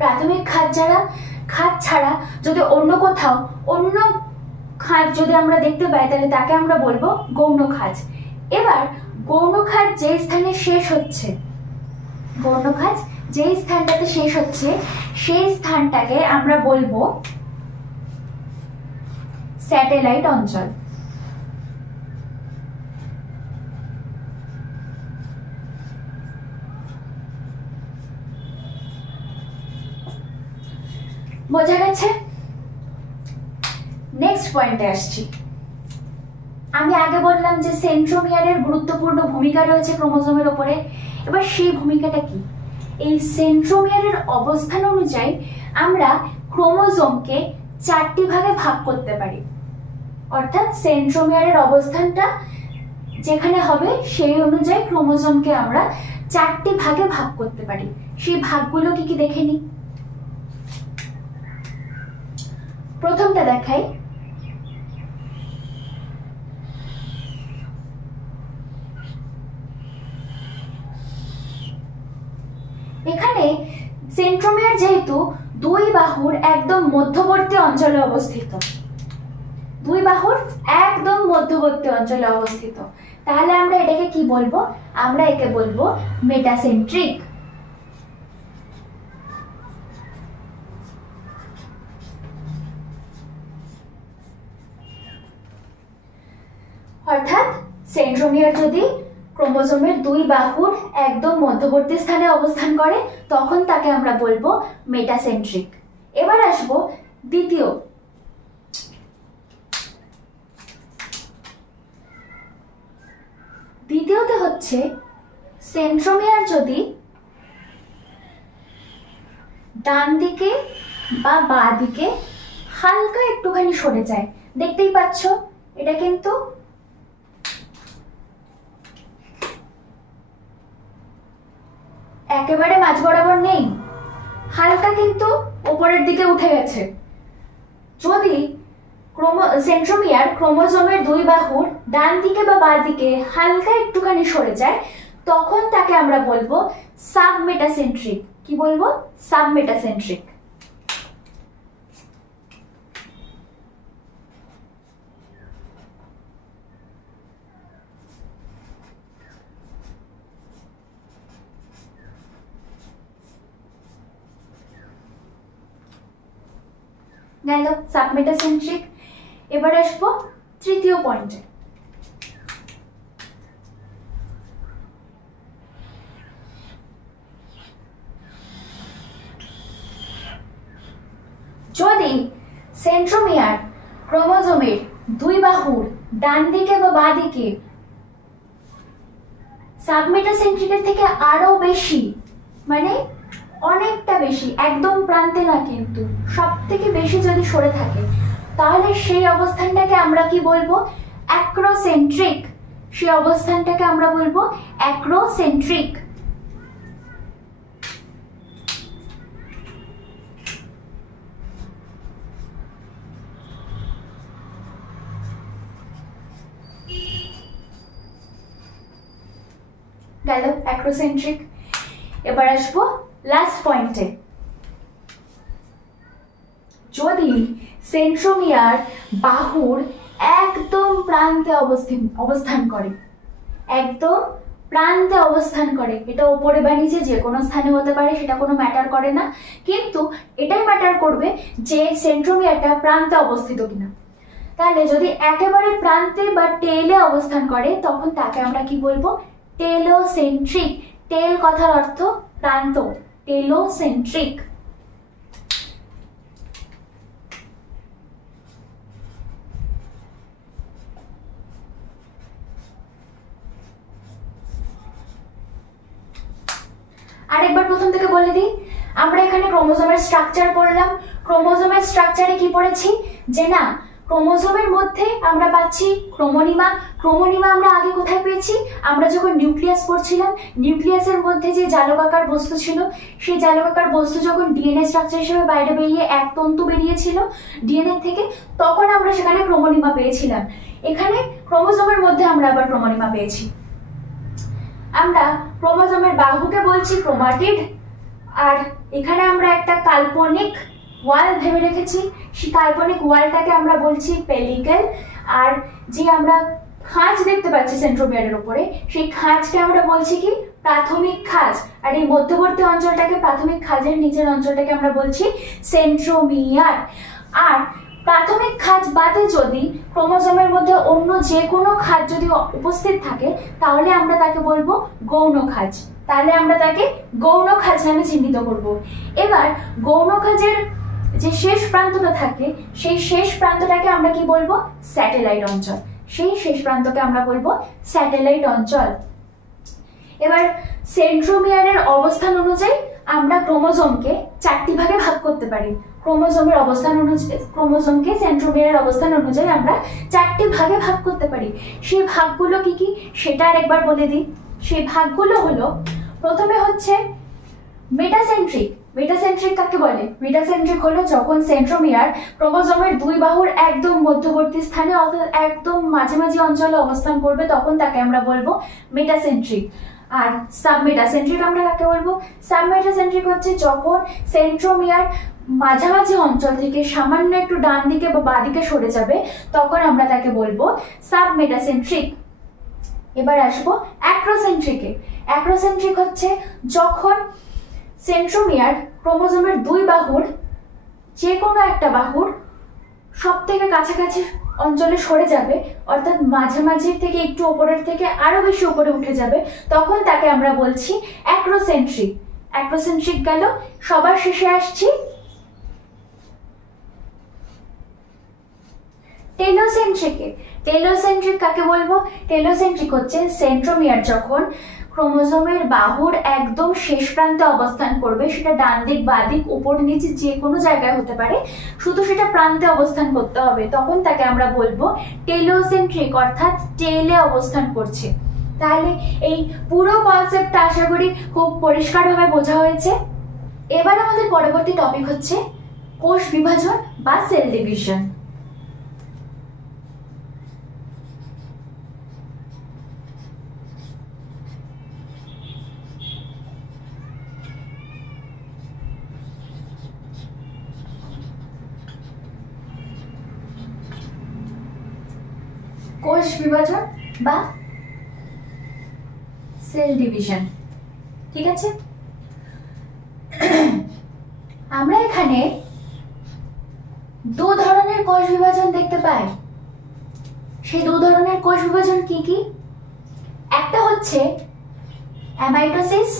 প্রাথমিক খাঁজ ছাড়া যদি অন্য কোথাও অন্য খাঁজ যদি আমরা দেখতে পাই, তাহলে তাকে আমরা বলবো গৌণ খাঁজ। এবার গৌণ খাঁজ যে স্থানে শেষ হচ্ছে, গৌণ খাঁজ যে স্থানটাতে শেষ হচ্ছে, সেই স্থানটাকে আমরা বলবো স্যাটেলাইট অঞ্চল। বোঝা গেছে? নেক্সট পয়েন্টে আসছি। আমি আগে বললাম যে সেন্ট্রোমিয়ারের গুরুত্বপূর্ণ ভূমিকা রয়েছে ক্রোমোজোমের উপরে। এবার সেই ভূমিকাটা কি? এই সেন্ট্রোমিয়ারের অবস্থান অনুযায়ী আমরা ক্রোমোজোমকে 4টি ভাগে ভাগ করতে পারি। অর্থাৎ সেন্ট্রোমিয়ারের অবস্থানটা যেখানে হবে সেই অনুযায়ী ক্রোমোজোমকে আমরা 4টি ভাগে ভাগ করতে পারি। সেই ভাগগুলো কি কি দেখে নিই। প্রথমটা দেখাই। এখানে সেন্ট্রোমিয়ার যেহেতু দুই বাহুর একদম মধ্যবর্তী অঞ্চলে অবস্থিত, দুই বাহুর একদম মধ্যবর্তী অঞ্চলে অবস্থিত, তাহলে আমরা এটাকে কি বলবো? আমরা একে বলবো মেটাসেন্ট্রিক। অর্থাৎ সেন্ট্রোমিয়ার যদি ক্রোমোজোমের দুই বাহুর একদম মধ্যবর্তী স্থানে অবস্থান করে, তখন তাকে আমরা বলবো মেটাসেন্ট্রিক। এবার আসবো দ্বিতীয়তে হচ্ছে সেন্ট্রোমিয়ার যদি ডান দিকে বা বাঁ দিকে হালকা একটুখানি সরে যায়। দেখতেই পাচ্ছ এটা কিন্তু একেবারে মাঝ বরাবর নেই, হালকা কিন্তু উপরের দিকে উঠে গেছে। যদি সেন্ট্রোমিয়ার ক্রোমোজোমের দুই বাহুর ডান দিকে বা বাঁ দিকে হালকা একটুখানি সরে যায়, তখন তাকে আমরা বলবো সাবমেটাসেন্ট্রিক। কি বলবো? সাবমেটাসেন্ট্রিক। গেল সাবমেটাসেন্ট্রিক। এবার আসবো তৃতীয় পয়েন্টে। যদি সেন্ট্রোমিয়ার ক্রোমোজোমের দুই বাহুর ডান দিকে বা বাঁ দিকে সাবমেটাসেন্ট্রিকের থেকে আরো বেশি, মানে অনেকটা বেশি, একদম প্রান্তে না কিন্তু সব থেকে বেশি যদি সরে থাকে, তাহলে সেই অবস্থানটাকে আমরা কি বলবো? অ্যাক্রোসেন্ট্রিক। সেই অবস্থানটাকে আমরা বলবো অ্যাক্রোসেন্ট্রিক। গেল অ্যাক্রোসেন্ট্রিক। এবার আসবো লাস্ট পয়েন্টে। যদি সেন্ট্রোমিয়ার বাহুর একদম প্রান্তে অবস্থান করে, একদম প্রান্তে অবস্থান করে। এটা ওপরে বা নিচে যে কোনো স্থানে হতে পারে, সেটা কোনো ম্যাটার করে না, কিন্তু এটাই ম্যাটার করবে যে সেন্ট্রোমিয়ারটা প্রান্তে অবস্থিত কিনা। তাহলে যদি একেবারে প্রান্তে বা টেলে অবস্থান করে তখন তাকে আমরা কি বলবো? টেলোসেন্ট্রিক। টেল কথার অর্থ প্রান্ত, টেলোসেন্ট্রিক। আরেকবার প্রথম থেকে বলে দিই, আমরা এখানে ক্রোমোজোমের স্ট্রাকচার পড়লাম। ক্রোমোজোমের স্ট্রাকচারে কি পড়েছি? যে না, ক্রোমোজোমের মধ্যে আমরা পাচ্ছি ক্রোমোনিমা। ক্রোমোনিমা আমরা আগে কোথায় পেয়েছি? আমরা যখন নিউক্লিয়াস পড়ছিলাম, নিউক্লিয়াসের মধ্যে যে জালকাকার বস্তু ছিল, সেই জালকাকার বস্তু যখন ডিএনএ স্ট্রাকচার হিসেবে বাইরে বেরিয়ে এক তন্তু বেরিয়েছিল ডিএনএ থেকে, তখন আমরা সেখানে ক্রোমোনিমা পেয়েছিলাম। এখানে ক্রোমোজোমের মধ্যে আমরা আবার ক্রোমোনিমা পেয়েছি। আমরা ক্রোমোজোমের বাহুকে বলছি ক্রোমাটিড, আর এখানে আমরা একটা কাল্পনিক ওয়াল ভেবে রেখেছি, সেই কাল্পনিক ওয়ালটাকে আমরা বলছি পেলিকেল। আর যে আমরা খাঁজ দেখতে পাচ্ছি সেন্ট্রোমিয়ারের উপরে, সেই খাঁজকে আমরা বলছি কি? প্রাথমিক খাঁজ। আর এই মধ্যবর্তী অঞ্চলটাকে, প্রাথমিক খাঁজের নিচের অঞ্চলটাকে আমরা বলছি সেন্ট্রোমিয়ার। আর প্রাথমিক খাঁজ বাদে যদি ক্রোমোজোমের মধ্যে অন্য যে কোনো খাঁজ যদি উপস্থিত থাকে, তাহলে আমরা তাকে বলবো গৌণ খাঁজ। তাহলে আমরা তাকে গৌণ খাঁজ নামে চিহ্নিত করব। এবার গৌণ খাঁজের যে শেষ প্রান্তটা থাকে, সেই শেষ প্রান্তটাকে আমরা কি বলবো? স্যাটেলাইট অঞ্চল। সেই শেষ প্রান্তকে আমরা বলবো স্যাটেলাইট অঞ্চল। এবার সেন্ট্রোমিয়ারের অবস্থান অনুযায়ী আমরা ক্রোমোজোমকে 4টি ভাগে ভাগ করতে পারি। ক্রোমোজোমের অবস্থান অনুযায়ী, ক্রোমোজোমকে সেন্ট্রোমিয়ারের অবস্থান অনুযায়ী আমরা 4টি ভাগে ভাগ করতে পারি। সেই ভাগগুলো কি কি সেটা আরেকবার বলে দিই। সেই ভাগগুলো হলো, প্রথমে হচ্ছে মেটাসেন্ট্রিক। মেটাসেন্ট্রিক কাকে বলে? মেটাসেন্ট্রিক হলো যখন সেন্ট্রোমিয়ার ক্রোমোজোমের দুই বাহুর একদম মধ্যবর্তী স্থানে অর্থাৎ একদম মাঝামাঝি অঞ্চলে অবস্থান করবে, তখন তাকে আমরা বলবো মেটাসেন্ট্রিক। আর সাবমেটাসেন্ট্রিক আমরা কাকে বলবো? সাবমেটাসেন্ট্রিক হচ্ছে যখন সেন্ট্রোমিয়ার মাঝামাঝি অঞ্চল থেকে সামান্য একটু ডান দিকে বা বাঁ দিকে সরে যাবে, তখন আমরা তাকে বলবো সাবমেটাসেন্ট্রিক। এবার আসবো অ্যাক্রোসেন্ট্রিকে। অ্যাক্রোসেন্ট্রিক হচ্ছে যখন সেন্ট্রোমিয়ার ক্রোমোজোমের দুই বাহুর যে কোনো একটা বাহুর সব থেকে কাছাকাছি অঞ্চলে সরে যাবে, অর্থাৎ মাঝামাঝির থেকে একটু উপরের থেকে আরো বেশি উপরে উঠে যাবে, তখন তাকে আমরা বলছি অ্যাক্রোসেন্ট্রিক। অ্যাক্রোসেন্ট্রিক গেল। সবার শেষে আসছি টেলোসেন্ট্রিকে। টেলোসেন্ট্রিক কাকে বলবো? টেলোসেন্ট্রিক হচ্ছে সেন্ট্রোমিয়ার যখন ক্রোমোজোমের বাহুর একদম শেষ প্রান্তে অবস্থান করবে, সেটা ডান দিক বাঁ দিক উপর নিচে যে কোনো জায়গায় হতে পারে, শুধু সেটা প্রান্তে অবস্থান করতে হবে, তখন তাকে আমরা বলবো টেলোসেন্ট্রিক, অর্থাৎ টেলে অবস্থান করছে। তাহলে এই পুরো কনসেপ্টটা আশা করি খুব পরিষ্কারভাবে বোঝা হয়েছে। এবার আমাদের পরবর্তী টপিক হচ্ছে কোষ বিভাজন বা সেল ডিভিশন। কোষ বিভাজন বা সেল ডিভিশন, ঠিক আছে? আমরা এখানে দু ধরনের কোষ বিভাজন দেখতে পাই। সেই দু ধরনের কোষ বিভাজন কি কি? একটা হচ্ছে অ্যামাইটোসিস,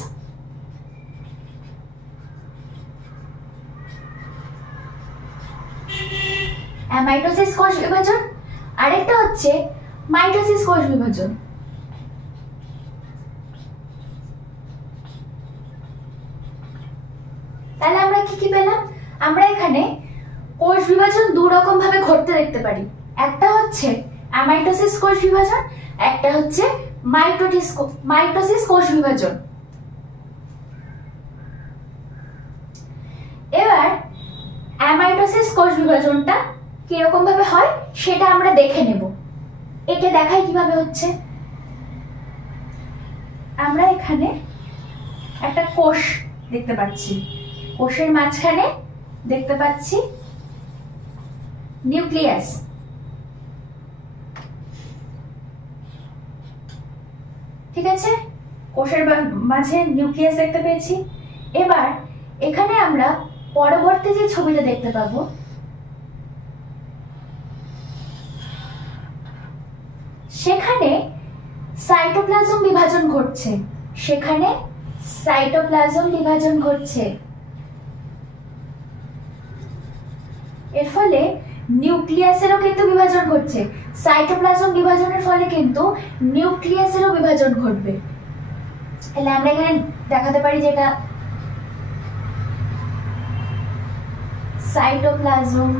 অ্যামাইটোসিস কোষ বিভাজন, আরেকটা হচ্ছে মাইটোসিস কোষ বিভাজন। তাহলে আমরা কি কি পেলাম? আমরা এখানে কোষ বিভাজন দু রকম ভাবে ঘটতে দেখতে পারি। একটা হচ্ছে অ্যামাইটোসিস কোষ বিভাজন, একটা হচ্ছে মাইটোসিস কোষ বিভাজন। এবার অ্যামাইটোসিস কোষ বিভাজনটা কিরকম ভাবে হয় সেটা আমরা দেখে নেব। একে দেখাই কিভাবে হচ্ছে। আমরা এখানে একটা কোষ দেখতে পাচ্ছি, কোষের মাঝখানে দেখতে পাচ্ছি নিউক্লিয়াস। ঠিক আছে, কোষের মাঝে নিউক্লিয়াস দেখতে পেয়েছি। এবার এখানে আমরা পরবর্তী যে ছবিটা দেখতে পাবো, সেখানে সাইটোপ্লাজম বিভাজন ঘটছে, সেখানে সাইটোপ্লাজম বিভাজন ঘটছে। এর ফলে নিউক্লিয়াসেরও কিন্তু বিভাজন ঘটছে। সাইটোপ্লাজম বিভাজনের ফলে কিন্তু নিউক্লিয়াসেরও বিভাজন ঘটবে। তাহলে আমরা এখানে দেখাতে পারি যেটা সাইটোপ্লাজম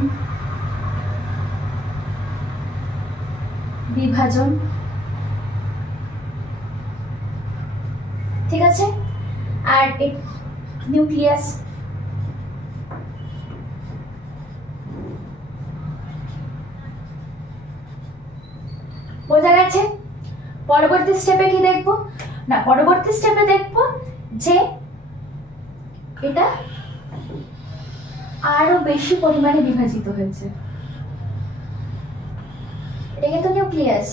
বিভাজন, ঠিক আছে। আর নিউক্লিয়াস, বোঝা গেছে। পরবর্তী স্টেপে কি দেখবো না, পরবর্তী স্টেপে দেখবো যে এটা আরো বেশি পরিমাণে বিভাজিত হয়েছে। এটা কিন্তু নিউক্লিয়াস।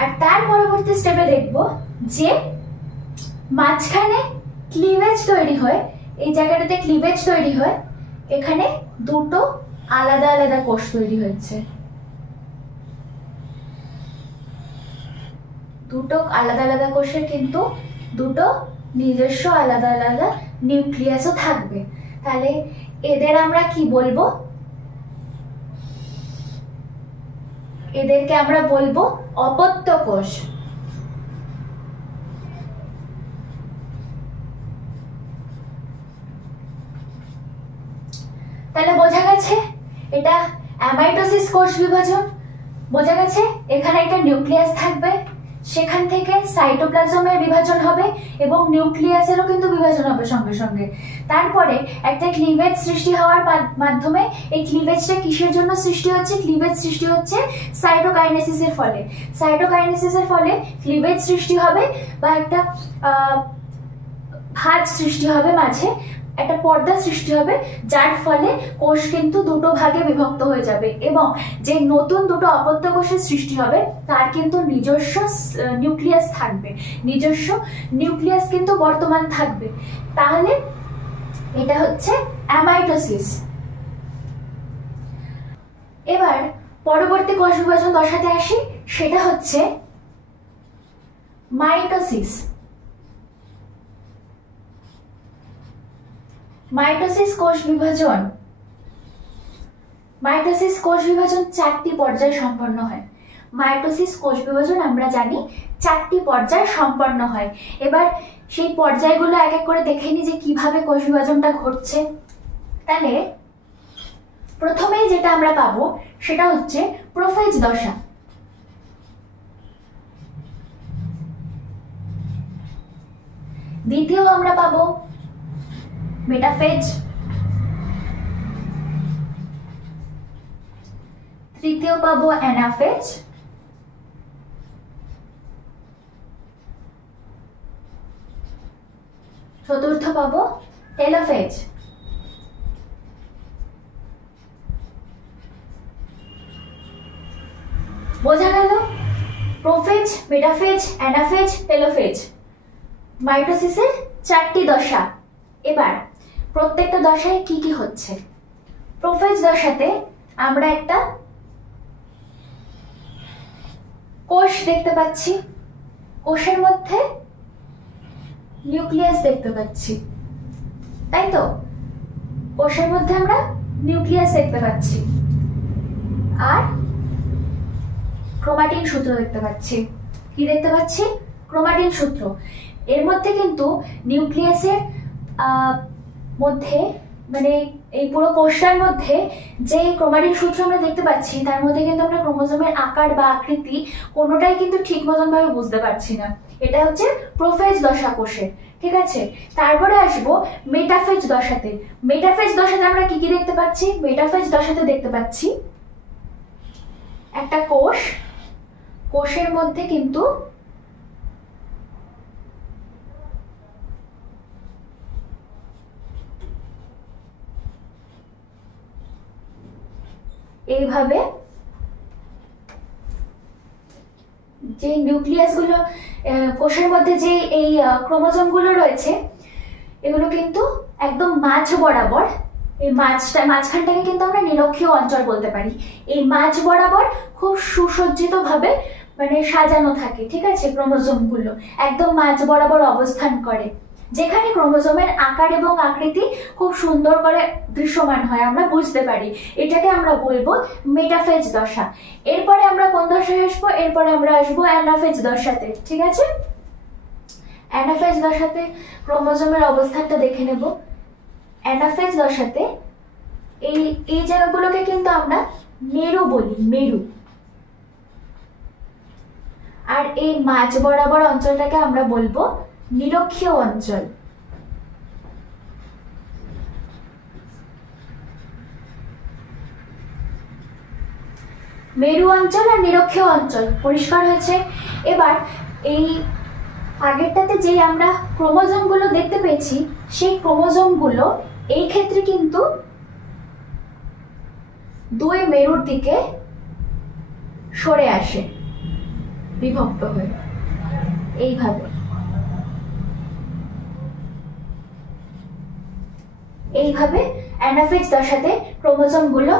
আর তার পরবর্তী স্টেপে দেখবো যে মাঝখানে ক্লিভেজ তৈরি হয়, এই জায়গাটাতে ক্লিভেজ তৈরি হয়, এখানে দুটো আলাদা আলাদা কোষ তৈরি হয়েছে, দুটো আলাদা আলাদা কোষের কিন্তু দুটো নিজস্ব আলাদা আলাদা নিউক্লিয়াসও থাকবে। তাহলে এদের আমরা কি বলবো, এদেরকে আমরা বলবো অপত্য কোষ। তাহলে বোঝা গেছে এটা অ্যামাইটোসিস কোষ বিভাজন। বোঝা গেছে এখানে একটা নিউক্লিয়াস থাকবে, সেখান থেকে সাইটোপ্লাজমের বিভাজন হবে এবং নিউক্লিয়াসেরও কিন্তু বিভাজন হবে সঙ্গে সঙ্গে। তারপরে একটা ক্লিভেজ সৃষ্টি হওয়ার মাধ্যমে, এই ক্লিভেজটা কিসের জন্য সৃষ্টি হচ্ছে, ক্লিভেজ সৃষ্টি হচ্ছে সাইটোকাইনেসিসের ফলে। সাইটোকাইনেসিসের ফলে ক্লিভেজ সৃষ্টি হবে বা একটা ভাঁজ সৃষ্টি হবে, মাঝে একটা পর্দা সৃষ্টি হবে, যার ফলে কোষ কিন্তু দুটো ভাগে বিভক্ত হয়ে যাবে এবং যে নতুন দুটো অপত্য কোষের সৃষ্টি হবে তার কিন্তু নিজস্ব নিউক্লিয়াস থাকবে, নিজস্ব নিউক্লিয়াস কিন্তু বর্তমান থাকবে। তাহলে এটা হচ্ছে অ্যামাইটোসিস। এবার পরবর্তী কোষ বিভাজন দশাতে আসি, সেটা হচ্ছে মাইটোসিস। মাইটোসিস কোষ বিভাজন, মাইটোসিস কোষ বিভাজন 4টি পর্যায়ে সম্পন্ন হয়। মাইটোসিস কোষ বিভাজন আমরা জানি 4টি পর্যায়ে সম্পন্ন হয়। এবার সেই পর্যায়গুলো এক এক করে দেখে নিই যে কিভাবে কোষ বিভাজনটা ঘটছে। তাহলে প্রথমেই যেটা আমরা পাবো সেটা হচ্ছে প্রোফেজ দশা। দ্বিতীয় আমরা পাবো মেটাফেজ, তৃতীয় পাবো অ্যানাফেজ, চতুর্থ পাবো টেলোফেজ। বোঝা গেল প্রোফেজ, মেটাফেজ, অ্যানাফেজ, টেলোফেজ, মাইটোসিসের 4টি দশা। এবার প্রত্যেকটা দশায় কি কি হচ্ছে। প্রোফেজ দশাতে আমরা একটা কোষ দেখতে পাচ্ছি, কোষের মধ্যে নিউক্লিয়াস দেখতে পাচ্ছি, তাই তো? কোষের মধ্যে আমরা নিউক্লিয়াস দেখতে পাচ্ছি আর ক্রোমাটিন সূত্র দেখতে পাচ্ছি। কি দেখতে পাচ্ছি? ক্রোমাটিন সূত্র। এর মধ্যে কিন্তু নিউক্লিয়াসের মধ্যে, মানে এই পুরো কোষটার মধ্যে যে ক্রোমাটিন সূত্র আমরা দেখতে পাচ্ছি তার মধ্যে কিন্তু আমরা ক্রোমোজোমের আকার বা আকৃতি কোনোটাই কিন্তু ঠিক মতন ভাবে বুঝতে পারছি না। এটা হচ্ছে প্রোফেজ দশা কোষের, ঠিক আছে। তারপরে আসবো মেটাফেজ দশাতে। মেটাফেজ দশাতে আমরা কি কি দেখতে পাচ্ছি? মেটাফেজ দশাতে দেখতে পাচ্ছি একটা কোষ, কোষের মধ্যে কিন্তু এইভাবে যে নিউক্লিয়াসগুলো, কোষের মধ্যে যে এই ক্রোমোজোমগুলো রয়েছে, এগুলো কিন্তু একদম মাঝ বরাবর, এই মাঝখানটাকে কিন্তু আমরা নিরক্ষীয় অঞ্চল বলতে পারি। এই মাঝ বরাবর খুব সুসজ্জিতভাবে মানে সাজানো থাকে, ঠিক আছে। ক্রোমোজোমগুলো একদম মাঝ বরাবর অবস্থান করে, যেখানে ক্রোমোজোমের আকার এবং আকৃতি খুব সুন্দর করে দৃশ্যমান হয়, আমরা বুঝতে পারি। এটাকে আমরা বলবো মেটাফেজ দশা। এরপরে আমরা কোন দশায় আসবো? এরপরে আমরা আসবো অ্যানাফেজ দশাতে, ঠিক আছে। অ্যানাফেজ দশাতে ক্রোমোজোমের অবস্থানটা দেখে নেব। অ্যানাফেজ দশাতে এই জায়গাগুলোকে কিন্তু আমরা মেরু বলি, মেরু। আর এই মাঝ বরাবর অঞ্চলটাকে আমরা বলবো নিরক্ষীয় অঞ্চল। মেরু অঞ্চল আর নিরক্ষীয় অঞ্চল পরিষ্কার হয়েছে। এবার এই আগেরটাতে যে আমরা ক্রোমোজোমগুলো দেখতে পেয়েছি, সেই ক্রোমোজোমগুলো এই ক্ষেত্রে কিন্তু দুই মেরুর দিকে সরে আসে, বিভক্ত হয়ে এইভাবে। এইভাবে অ্যানাফেজ দশাতে ক্রোমোজোমগুলো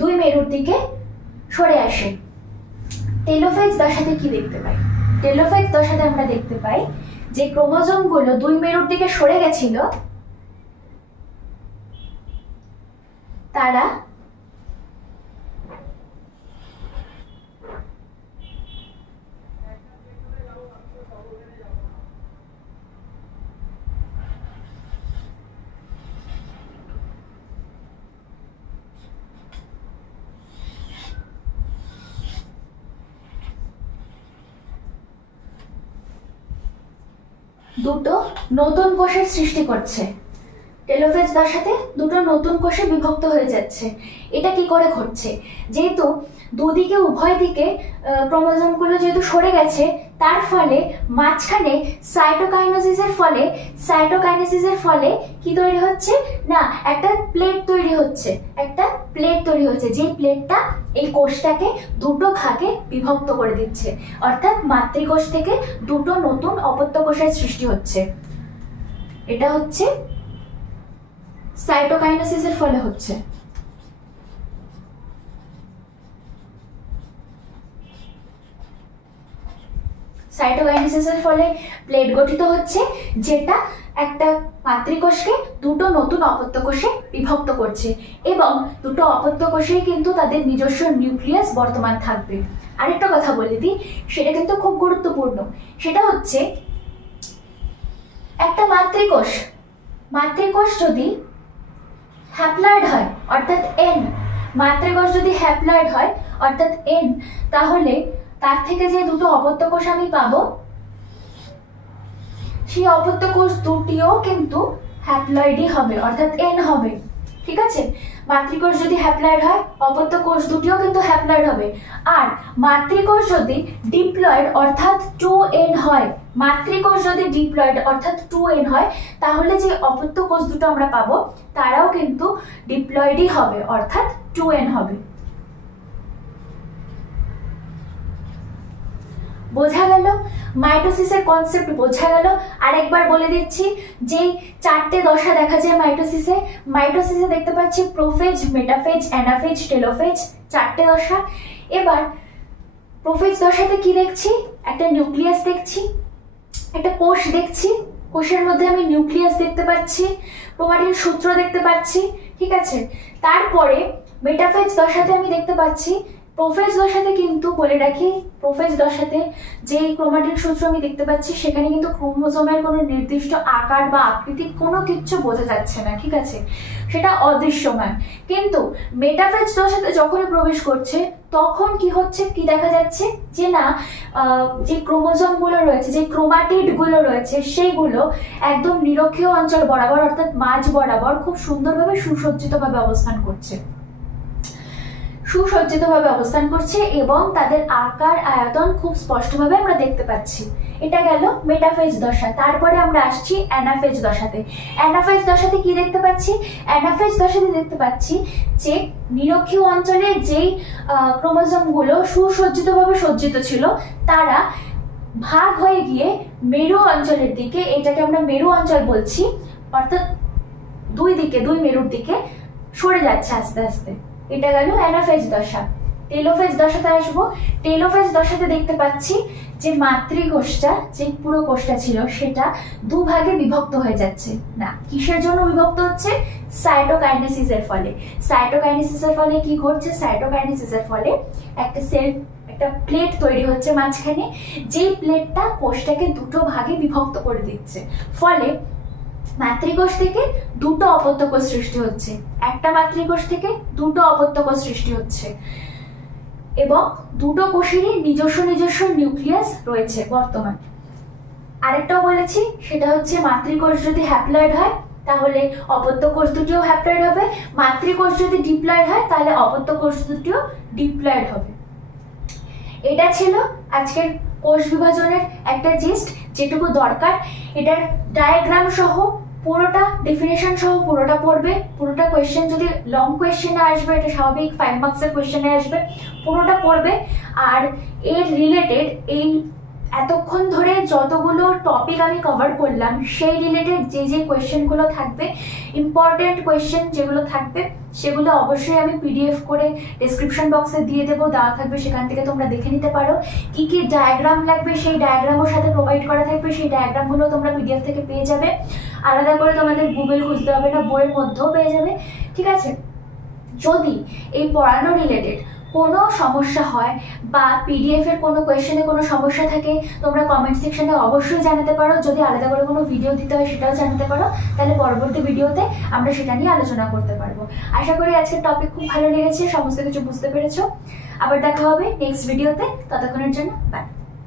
দুই মেরুর দিকে সরে আসে। টেলোফেজ দশাতে কি দেখতে পাই? টেলোফেজ দশাতে আমরা দেখতে পাই যে ক্রোমোজোমগুলো দুই মেরুর দিকে সরে গেছিল, তারা দুটো নতুন কোষের সৃষ্টি করছে। টেলোফেজ দশাতে দুটো নতুন কোষে বিভক্ত হয়ে যাচ্ছে। এটা কি করে ঘটছে? যেহেতু দুদিকে উভয় দিকে ক্রোমোজোমগুলো যেহেতু সরে গেছে, তার ফলে মাঝখানে সাইটোকাইনেসিসের ফলে কি তৈরি হচ্ছে না, একটা প্লেট তৈরি হচ্ছে, যে প্লেটটা এই কোষটাকে দুটো ভাগে বিভক্ত করে দিচ্ছে। অর্থাৎ মাতৃকোষ থেকে দুটো নতুন অপত্য কোষের সৃষ্টি হচ্ছে। এটা হচ্ছে সাইটোকাইনেসিসের ফলে হচ্ছে। সাইটোকাইনেসিসের ফলে প্লেট গঠিত হচ্ছে, যেটা একটা মাতৃকোষকে দুটো নতুন অপত্য কোষে বিভক্ত করছে, এবং দুটো অপত্য কোষে কিন্তু তাদের নিজস্ব নিউক্লিয়াস বর্তমান থাকবে। আরেকটা কথা বলে দিই, সেটা কিন্তু খুব গুরুত্বপূর্ণ। সেটা হচ্ছে একটা মাতৃকোষ যদি হ্যাপ্লয়েড হয়, অর্থাৎ এন, মাতৃকোষ যদি হ্যাপ্লয়েড হয় অর্থাৎ এন, তাহলে তার থেকে যে দুটো অপত্য কোষ আমি পাবো, সেই অপত্য কোষ দুটিও কিন্তু হ্যাপ্লয়েডই হবে, অর্থাৎ এন হবে, ঠিক আছে। মাতৃকোষ যদি হ্যাপ্লয়েড হয়, অপত্য কোষ দুটিও কিন্তু হ্যাপ্লয়েড হবে। আর মাতৃকোষ যদি ডিপ্লয়েড অর্থাৎ 2n হয়, তাহলে যে অপত্য কোষ দুটো আমরা পাবো তারাও কিন্তু ডিপ্লয়েডই হবে, অর্থাৎ 2n হবে। বোঝা গেল? মাইটোসিসের কনসেপ্ট বোঝা গেল? আরেকবার বলে দিচ্ছি, যে চারটে দশা দেখা যায় মাইটোসিসে দেখতে পাচ্ছি প্রোফেজ, মেটাফেজ, অ্যানাফেজ, টেলোফেজ, চারটে দশা। এবার প্রোফেজ দশাতে কি দেখছি? একটা নিউক্লিয়াস দেখছি, একটা কোষ দেখছি, কোষের মধ্যে আমি নিউক্লিয়াস দেখতে পাচ্ছি, ক্রোমাটিন সূত্র দেখতে পাচ্ছি, ঠিক আছে। তারপরে মেটাফেজ দশাতে আমি দেখতে পাচ্ছি, প্রোফেজ দশাতে কিন্তু বলে রাখি, প্রোফেজ দশাতে যে ক্রোমাটিন সূত্র আমি দেখতে পাচ্ছি, সেখানে কিন্তু ক্রোমোজোমের কোনো নির্দিষ্ট আকার বা আকৃতি কোনো কিছু বোঝা যাচ্ছে না, ঠিক আছে, সেটা অদৃশ্যমান। কিন্তু মেটাফেজ দশাতে যখনই প্রবেশ করছে, তখন কি হচ্ছে, কি দেখা যাচ্ছে, যে না যে ক্রোমোজোমগুলো রয়েছে, যে ক্রোমাটিডগুলো রয়েছে, সেইগুলো একদম নিরক্ষীয় অঞ্চল বরাবর, অর্থাৎ মাঝ বরাবর খুব সুন্দরভাবে সুসজ্জিতভাবে অবস্থান করছে। সুসজ্জিতভাবে অবস্থান করছে এবং তাদের আকার আয়তন খুব স্পষ্টভাবে আমরা দেখতে পাচ্ছি। এটা গেল মেটাফেজ দশা। তারপরে আমরা আসছি অ্যানাফেজ দশাতে। অ্যানাফেজ দশাতে কি দেখতে পাচ্ছি? অ্যানাফেজ দশাতে দেখতে পাচ্ছি যে নিরক্ষীয় অঞ্চলে যেই ক্রোমোজোমগুলো সুসজ্জিতভাবে সজ্জিত ছিল তারা ভাগ হয়ে গিয়ে মেরু অঞ্চলের দিকে, এটাকে আমরা মেরু অঞ্চল বলছি, অর্থাৎ দুই মেরুর দিকে সরে যাচ্ছে আস্তে আস্তে। এটা গেল অ্যানাফেজ দশা। টেলোফেজ দশাতে আসবো। টেলোফেজ দশাতে দেখতে পাচ্ছি যে মাতৃকোষটা, যে পুরো কোষটা ছিল সেটা দুভাগে বিভক্ত হয়ে যাচ্ছে। না, কিসের জন্য বিভক্ত হচ্ছে? সাইটোকাইনেসিসের ফলে। সাইটোকাইনেসিসের ফলে কি ঘটছে? সাইটোকাইনেসিসের ফলে একটা প্লেট তৈরি হচ্ছে মাঝখানে, যেই প্লেটটা কোষটাকে দুটো ভাগে বিভক্ত করে দিচ্ছে। ফলে মাতৃকোষ থেকে দুটো অপত্য কোষ সৃষ্টি হচ্ছে, একটা মাতৃকোষ থেকে দুটো অপত্য কোষ সৃষ্টি হচ্ছে এবং দুটো কোষেরই নিজস্ব নিজস্ব নিউক্লিয়াস রয়েছে বর্তমান। আরেকটাও বলেছি, সেটা হচ্ছে মাতৃকোষ যদি হ্যাপ্লয়েড হয় তাহলে অপত্য কোষ দুটিও হ্যাপ্লয়েড হবে, মাতৃকোষ যদি ডিপ্লয়েড হয় তাহলে অপত্য কোষ দুটিও ডিপ্লয়েড হবে। এটা ছিল আজকের কোষ বিভাজনের একটা জিস্ট, যেটুকু দরকার। এটার ডায়াগ্রাম সহ পুরোটা, ডেফিনেশন সহ পুরোটা পড়বে। পুরোটা কোয়েশ্চেন যদি লং কোয়েশ্চেনে আসবে, এটা স্বাভাবিক 5 মার্কসের কোয়েশ্চেনে আসবে, পুরোটা পড়বে। আর এর রিলেটেড এই এতক্ষণ ধরে যতগুলো টপিক আমি কভার করলাম সেই রিলেটেড যে কোয়েশ্চেনগুলো থাকবে, ইম্পর্টেন্ট কোয়েশ্চেন যেগুলো থাকবে, সেগুলো অবশ্যই আমি পিডিএফ করে ডেসক্রিপশন বক্সে দিয়ে দেবো, দেওয়া থাকবে, সেখান থেকে তোমরা দেখে নিতে পারো। কি কি ডায়াগ্রাম লাগবে সেই ডায়াগ্রামের সাথে প্রোভাইড করা থাকবে, সেই ডায়াগ্রামগুলো তোমরা পিডিএফ থেকে পেয়ে যাবে। আলাদা করে তোমাদের গুগল খুঁজতে হবে না, বইয়ের মধ্যেও পেয়ে যাবে। ঠিক আছে? যদি এই পড়ানো রিলেটেড কোনো সমস্যা হয় বা পিডিএফ এর কোনো কোয়েশ্চেনে কোনো সমস্যা থাকে, তোমরা কমেন্ট সেকশনে অবশ্যই জানাতে পারো। যদি আলাদা করে কোনো ভিডিও দিতে হয় সেটাও জানাতে পারো, তাহলে পরবর্তী ভিডিওতে আমরা সেটা নিয়ে আলোচনা করতে পারবো। আশা করি আজকের টপিক খুব ভালো লেগেছে, সমস্ত কিছু বুঝতে পেরেছো। আবার দেখা হবে নেক্সট ভিডিওতে, ততক্ষণের জন্য বাই।